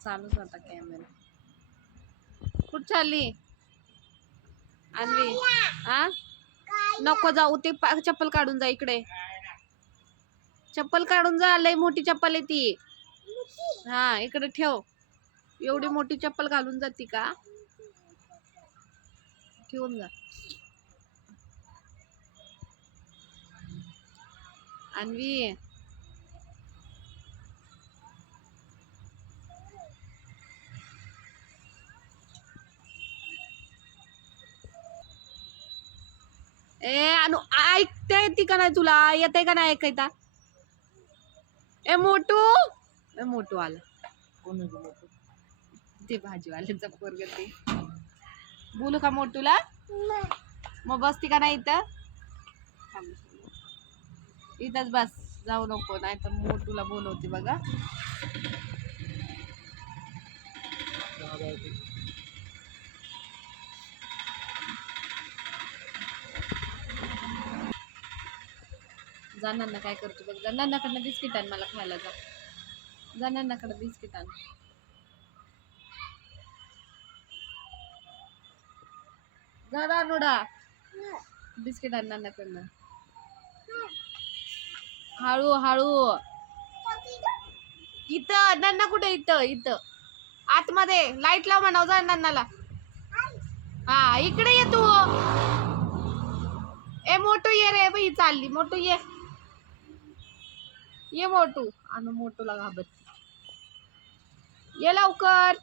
चालूच होता कॅमेरा कुठ चालली? आणवी आ? नको जाऊ ते पा- चप्पल काढून जा इकडे. चप्पल काढून जा लय मोठी चप्पल आहे ती. हा इकडे ठेव. एवढी मोठी चप्पल घालून जाती का? ठेवून जा. आणवी. ए अनु ऐकते ती का नाही तुला? येते का नाही ऐकायता ए मोटू! ए मोटू आला. ते भाजीवाल्याचा पोरग ते. बोलू का मोटूला? मग बसती का नाही इथं. इथंच बस जाऊ नको नाही तर मोटूला बोलवते बघा. जाणांना काय करतो बघ. जाणांनाकडनं बिस्किट आण मला खायला जा. जाणांनाकडं बिस्किट आण. जा नोडा बिस्किट आण नानाकडनं हळू हळू. इथं नन्ना कुठे इथं इथं. आतमध्ये. लाइट लाव म्हणाव जा नन्नाला हा इकडे ये तू. ए मोटू ये रे बाई चालली. मोटू ये. ये मोटू. आणि मोटूला घाबरते. ये लवकर.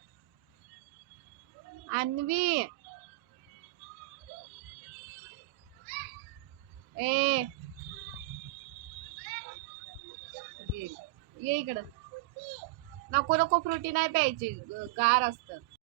अन्वी. ए. ये इकडं. नको नको फ्रुटी नाही प्यायची. गार असतं.